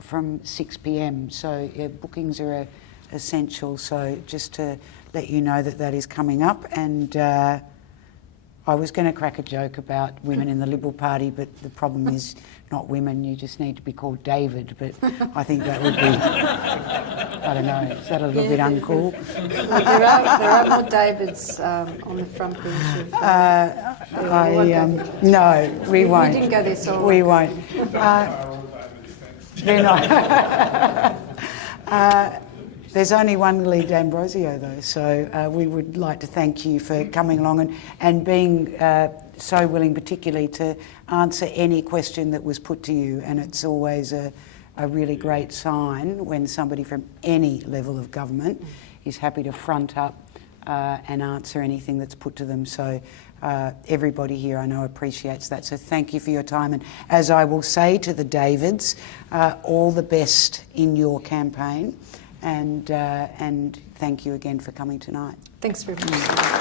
from 6 p.m. So bookings are essential. So just to let you know that that is coming up. And I was going to crack a joke about women in the Liberal Party, but the problem is not women, you just need to be called David. But I think that would be, I don't know, is that a little bit uncool? There are more Davids on the front bench. No, we won't. You didn't go there, so we won't. They're not. There's only one Lily D'Ambrosio though, so we would like to thank you for coming along and being so willing particularly to answer any question that was put to you, and it's always a really great sign when somebody from any level of government is happy to front up and answer anything that's put to them. So everybody here I know appreciates that, so thank you for your time, and as I will say to the Davids, all the best in your campaign. And thank you again for coming tonight. Thanks very much.